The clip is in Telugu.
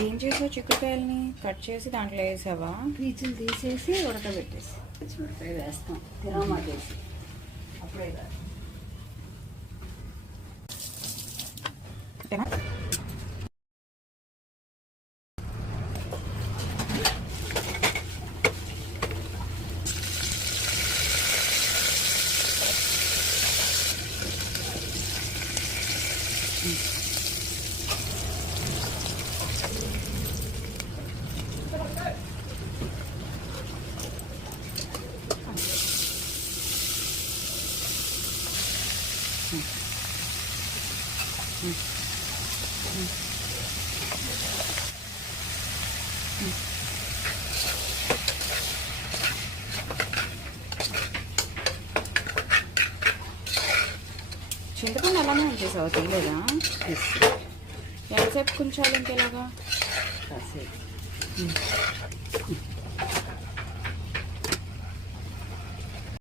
ఏం చేసావు? చిక్కుడుకాయలని కట్ చేసి దాంట్లో వేసావా? పీచులు తీసేసి ఉడకబెట్టేసి పచ్చిమిరపకాయ వేస్తాం తిరగమాత వేసి అప్పుడే కాదు. చింతపండు అలానే ఉంచేసావు, తెలియదా? ఎంతసేపు కుంచాలి ఇంకెలాగా? కాసేపు